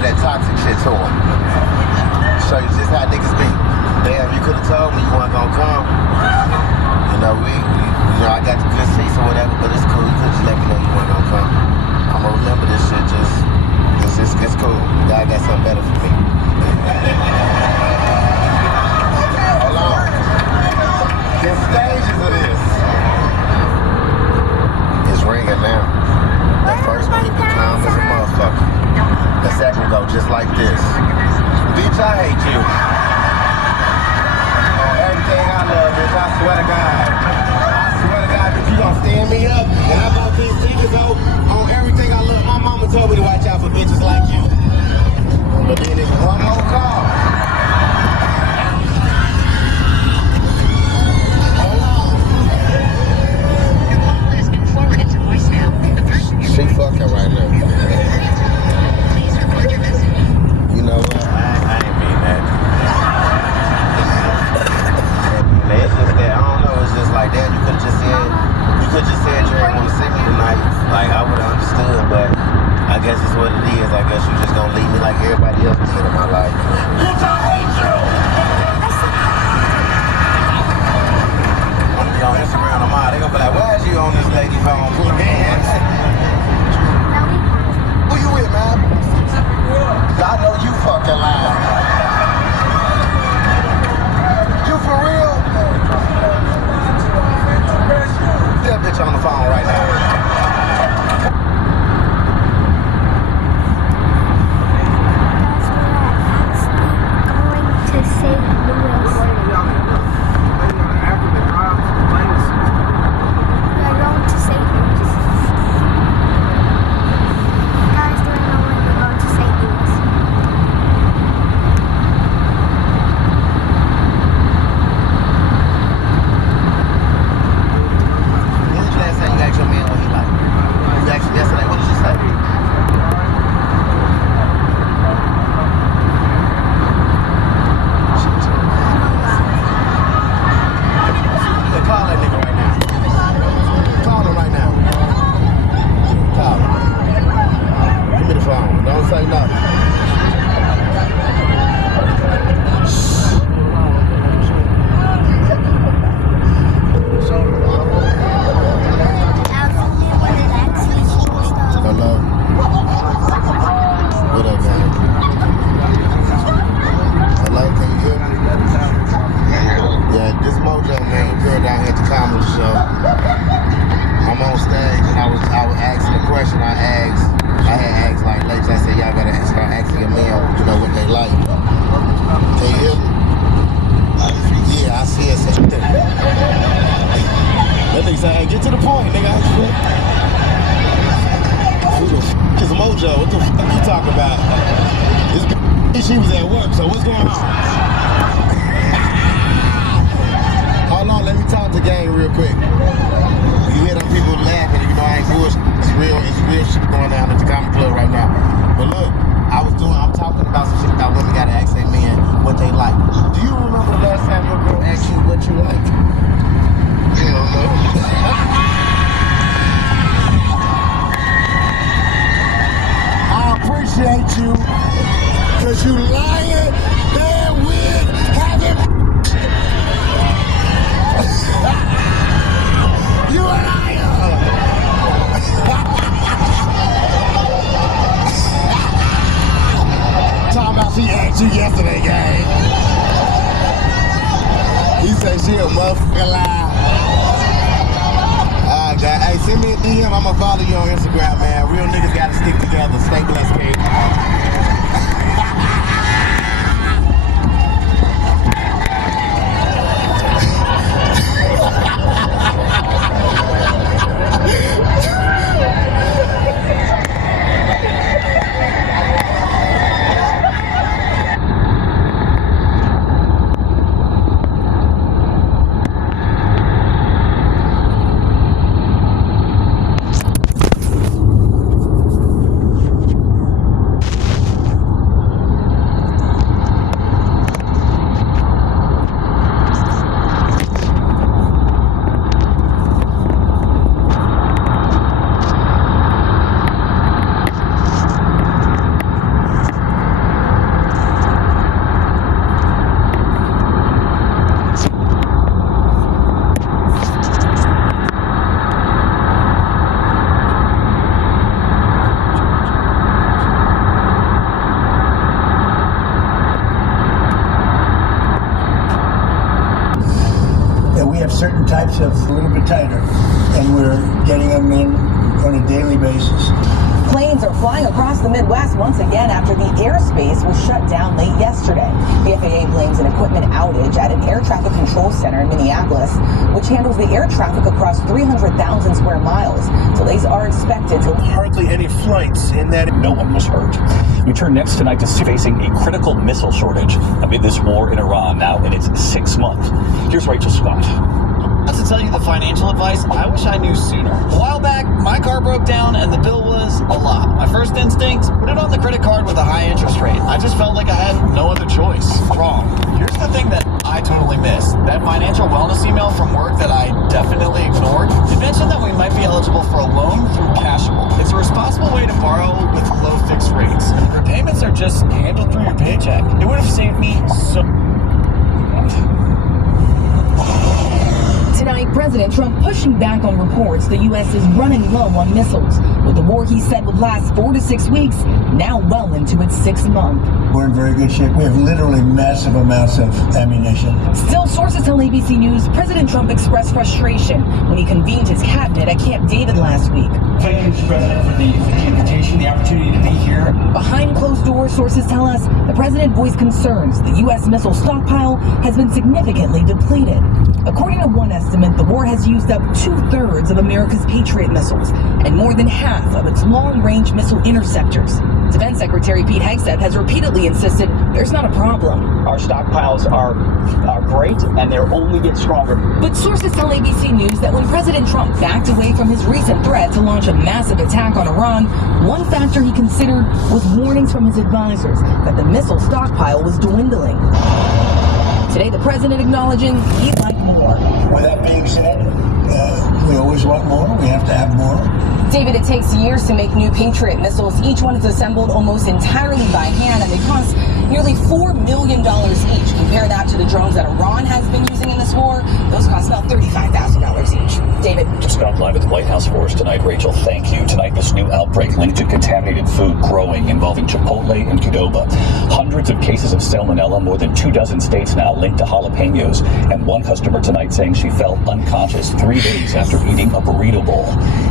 that toxic shit to them. Show you just how niggas be. Damn, you could have told me you weren't gonna come. You know, I got the good seats or whatever, but it's cool. You could just let me know you weren't gonna come. I'm gonna remember this shit. It's cool. God got something better for me. Hold on. There's stages of this. It's ringing now. The first one you can calm as a motherfucker. The second go just like this. Bitch, I hate you. On everything I love, bitch, I swear to God. I swear to God, bitch, you gonna stand me up and I bought these tickets on everything I love. My mama told me to watch out for bitches like you. But then there's one more call. She fucking right now. Please record your message. You know what? I ain't mean that. It's just that, I don't know, it's just like that. You could've just said you ain't wanna see me tonight. Like, I would've understood, but I guess it's what it is. I guess you just gonna leave me like everybody else did in my life. Bitch, I hate you! I'm gonna be on Instagram tomorrow. They gonna be like, why is you on this lady phone? Put hands. Who you with, man? I know you fucking lying. You for real? That bitch on the phone right now. She was at work, so what's going on? Hold on, let me talk to gang real quick. You hear them people laughing, you know I ain't bullshit. It's real shit going down at the comedy club right now. But look, I'm talking about some shit that women gotta ask their men what they like. Do you remember the last time your girl asked you what you like? Hell no. I appreciate you. Cause you lying, there with having you a liar. Talking about she asked you yesterday, gang. He said she a motherfucking lie. Hey, send me a DM, I'ma follow you on Instagram, man. Real niggas gotta stick together. Stay blessed, kid. massive, a little bit tighter, and we're getting them in on a daily basis. Planes are flying across the Midwest once again after the airspace was shut down late yesterday. The FAA blames an equipment outage at an air traffic control center in Minneapolis, which handles the air traffic across 300,000 square miles. Delays are expected to hardly any flights in that. No one was hurt. We turn next tonight to facing a critical missile shortage amid this war in Iran, now in its 6th month. Here's Rachel Scott. Not to tell you the financial advice, I wish I knew sooner. A while back, my car broke down and the bill was a lot. My first instinct, put it on the credit card with a high interest rate. I just felt like I had no other choice. Wrong. Here's the thing that I totally missed. That financial wellness email from work that I definitely ignored. It mentioned that we might be eligible for a loan through Cashable. It's a responsible way to borrow with low fixed rates. And repayments are just handled through your paycheck. It would have saved me so... Tonight, President Trump pushing back on reports the U.S. is running low on missiles, with the war he said would last 4 to 6 weeks, now well into its 6th month. We're in very good shape. We have literally massive amounts of ammunition. Still, sources tell ABC News President Trump expressed frustration when he convened his cabinet at Camp David last week. Thank you, Mr. President, for the invitation, the opportunity to be here. Behind closed doors, sources tell us the president voiced concerns the U.S. missile stockpile has been significantly depleted. According to one estimate, the war has used up 2/3 of America's Patriot missiles and more than half of its long-range missile interceptors. Defense Secretary Pete Hegseth has repeatedly insisted there's not a problem. Our stockpiles are great, and they'll only get stronger. But sources tell ABC News that when President Trump backed away from his recent threat to launch a massive attack on Iran, one factor he considered was warnings from his advisors that the missile stockpile was dwindling. Today, the president acknowledging he'd like more. With that being said, we always want more. We have to have more. David, it takes years to make new Patriot missiles. Each one is assembled almost entirely by hand, and they cost nearly $4 million each. Compare that to the drones that Iran has been using in this war. Those cost about $35,000 each. David. Scott live at the White House for us tonight. Rachel, thank you. Tonight, this new outbreak linked to contaminated food growing involving Chipotle and Qdoba. Hundreds of cases of salmonella, more than 24 states now linked to jalapenos. And one customer tonight saying she felt unconscious 3 days after eating a burrito bowl.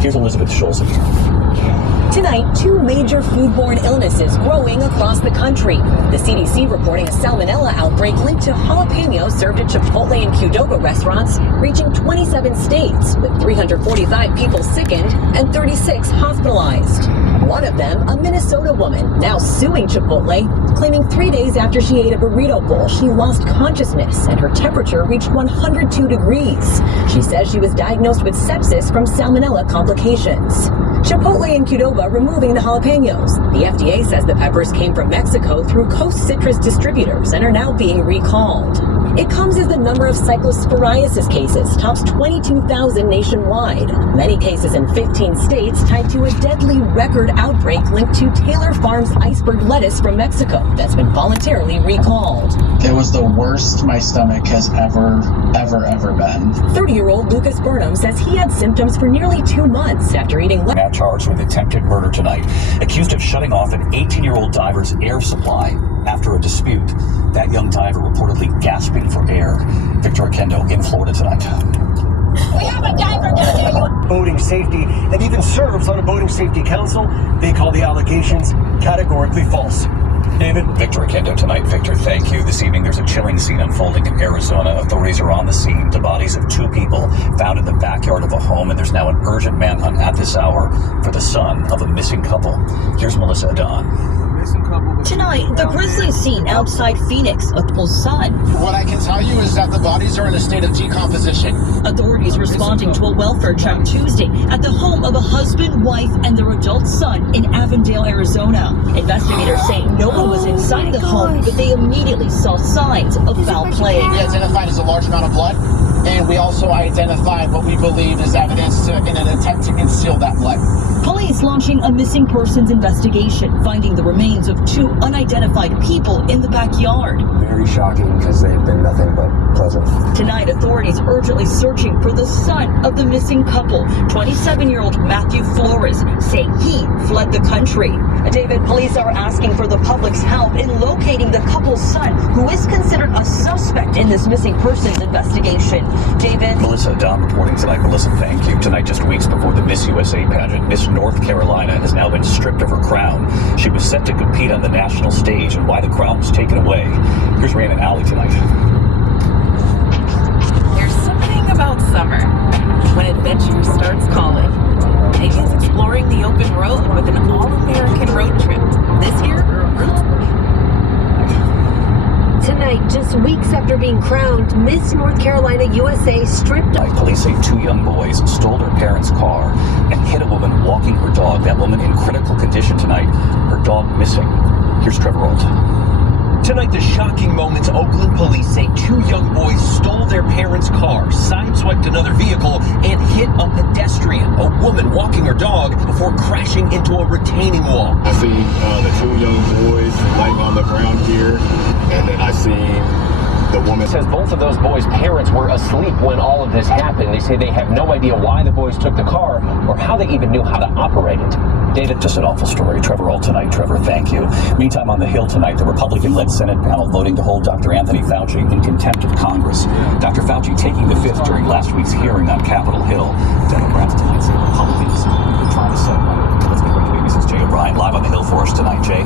Here's Elizabeth Schulze again. Tonight, 2 major foodborne illnesses growing across the country. The CDC reporting a salmonella outbreak linked to jalapenos served at Chipotle and Qdoba restaurants, reaching 27 states, with 345 people sickened and 36 hospitalized. One of them, a Minnesota woman, now suing Chipotle, claiming 3 days after she ate a burrito bowl, she lost consciousness and her temperature reached 102 degrees. She says she was diagnosed with sepsis from salmonella complications. Chipotle and Qdoba removing the jalapenos. The FDA says the peppers came from Mexico through Coast Citrus distributors and are now being recalled. It comes as the number of cyclosporiasis cases tops 22,000 nationwide. Many cases in 15 states tied to a deadly record outbreak linked to Taylor Farms iceberg lettuce from Mexico that's been voluntarily recalled. It was the worst my stomach has ever been. 30-year-old Lucas Burnham says he had symptoms for nearly 2 months after eating Now charged with attempted murder tonight, accused of shutting off an 18-year-old diver's air supply after a dispute. That young diver reportedly gasping for air. Victor Akendo in Florida tonight. We have a diver down there. Boating safety and even serves on a boating safety council. They call the allegations categorically false. David. Victor Akendo tonight. Victor, thank you. This evening, there's a chilling scene unfolding in Arizona. Authorities are on the scene. The bodies of 2 people found in the backyard of a home, and there's now an urgent manhunt at this hour for the son of a missing couple. Here's Melissa Adon. Tonight, the grisly scene outside Phoenix, a couple's son. What I can tell you is that the bodies are in a state of decomposition. Authorities responding to a welfare check Tuesday at the home of a husband, wife, and their adult son in Avondale, Arizona. Investigators say no one was inside the home, but they immediately saw signs of foul play. We identified as a large amount of blood, and we also identified what we believe is evidence in an attempt to conceal that blood. Police launching a missing persons investigation, finding the remains of 2 unidentified people in the backyard. Very shocking because they've been nothing but pleasant. Tonight, authorities urgently searching for the son of the missing couple, 27-year-old Matthew Flores. Members say he fled the country. David, police are asking for the public's help in locating the couple's son, who is considered a suspect in this missing persons investigation. David? Melissa, Dom reporting tonight. Melissa, thank you. Tonight, just weeks before the Miss USA pageant, Miss North Carolina has now been stripped of her crown. She was set to compete on the national stage, and why the crown was taken away. Here's Raymond Alley tonight. There's something about summer when adventure starts calling. Megan's exploring the open road with an all-American road trip. This year, Tonight, just weeks after being crowned, Miss North Carolina USA stripped of. Police say 2 young boys stole their parents' car and hit a woman walking her dog. That woman in critical condition tonight. Her dog missing. Here's Trevor Ault. Tonight, the shocking moments. Oakland police say 2 young boys stole their parents' car, sideswiped another vehicle, and hit a pedestrian, a woman walking her dog, before crashing into a retaining wall. I see the 2 young boys laying on the ground here, and then I see the woman. Says both of those boys' parents were asleep when all of this happened. They say they have no idea why the boys took the car or how they even knew how to operate it. David, just an awful story. Trevor Ault tonight. Trevor, thank you. Meantime, on the Hill tonight, the Republican-led Senate panel voting to hold Dr. Anthony Fauci in contempt of Congress. Dr. Fauci taking the fifth during last week's hearing on Capitol Hill. Democrats tonight say Republicans are trying to set up. Let's get right to ABC's Jay O'Brien live on the Hill for us tonight. Jay.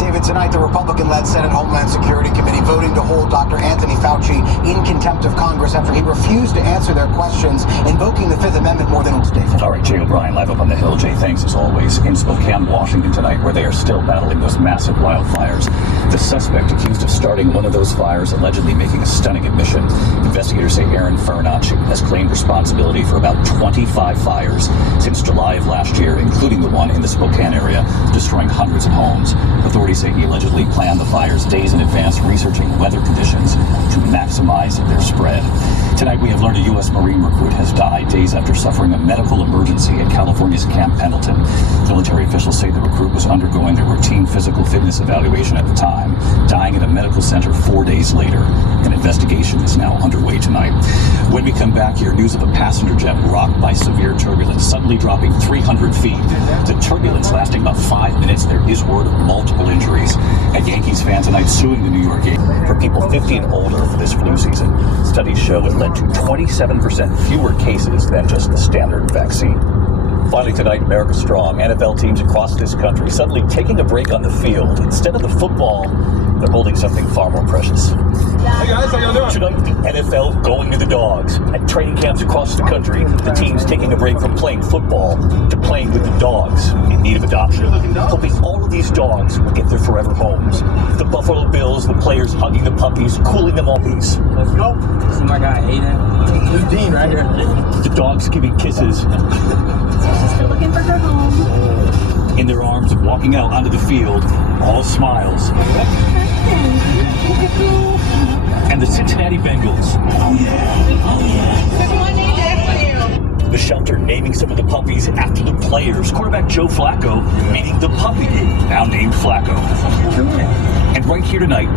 David, tonight the Republican-led Senate Homeland Security Committee voting to hold Dr. Anthony Fauci in contempt of Congress after he refused to answer their questions, invoking the Fifth Amendment more than once. All right, Jay O'Brien live up on the Hill. Jay, thanks as always. In Spokane, Washington tonight, where they are still battling those massive wildfires. The suspect accused of starting one of those fires, allegedly making a stunning admission. Investigators say Aaron Farinacci has claimed responsibility for about 25 fires since July of last year, including the one in the Spokane area, destroying hundreds of homes. Authorities say he allegedly planned the fires days in advance, researching weather conditions to maximize their spread. Tonight, we have learned a U.S. Marine recruit has died days after suffering a medical emergency at California's Camp Pendleton. Military officials say the recruit was undergoing their routine physical fitness evaluation at the time, dying at a medical center 4 days later. An investigation is now underway tonight. When we come back here, news of a passenger jet rocked by severe turbulence, suddenly dropping 300 feet. The turbulence lasting about 5 minutes. There is word of multiple injuries. A Yankees fan tonight suing the New York Yankees for people 50 and older for this flu season. Studies show it led to 27% fewer cases than just the standard vaccine. Finally tonight, America Strong. NFL teams across this country suddenly taking a break on the field. Instead of the football, they're holding something far more precious. Hey guys, how y'all doing? Tonight, the NFL going to the dogs. At training camps across the country, the teams taking a break from playing football to playing with the dogs in need of adoption. Hoping all of these dogs will get their forever homes. The Buffalo Bills, the players hugging the puppies, cooling them all these. Let's go. This is my guy, Aiden. This is Dean right here. The dogs giving kisses. still looking for her home. In their arms and walking out onto the field, all smiles. And the Cincinnati Bengals. The shelter naming some of the puppies after the players. Quarterback Joe Flacco meeting the puppy, now named Flacco. And right here tonight,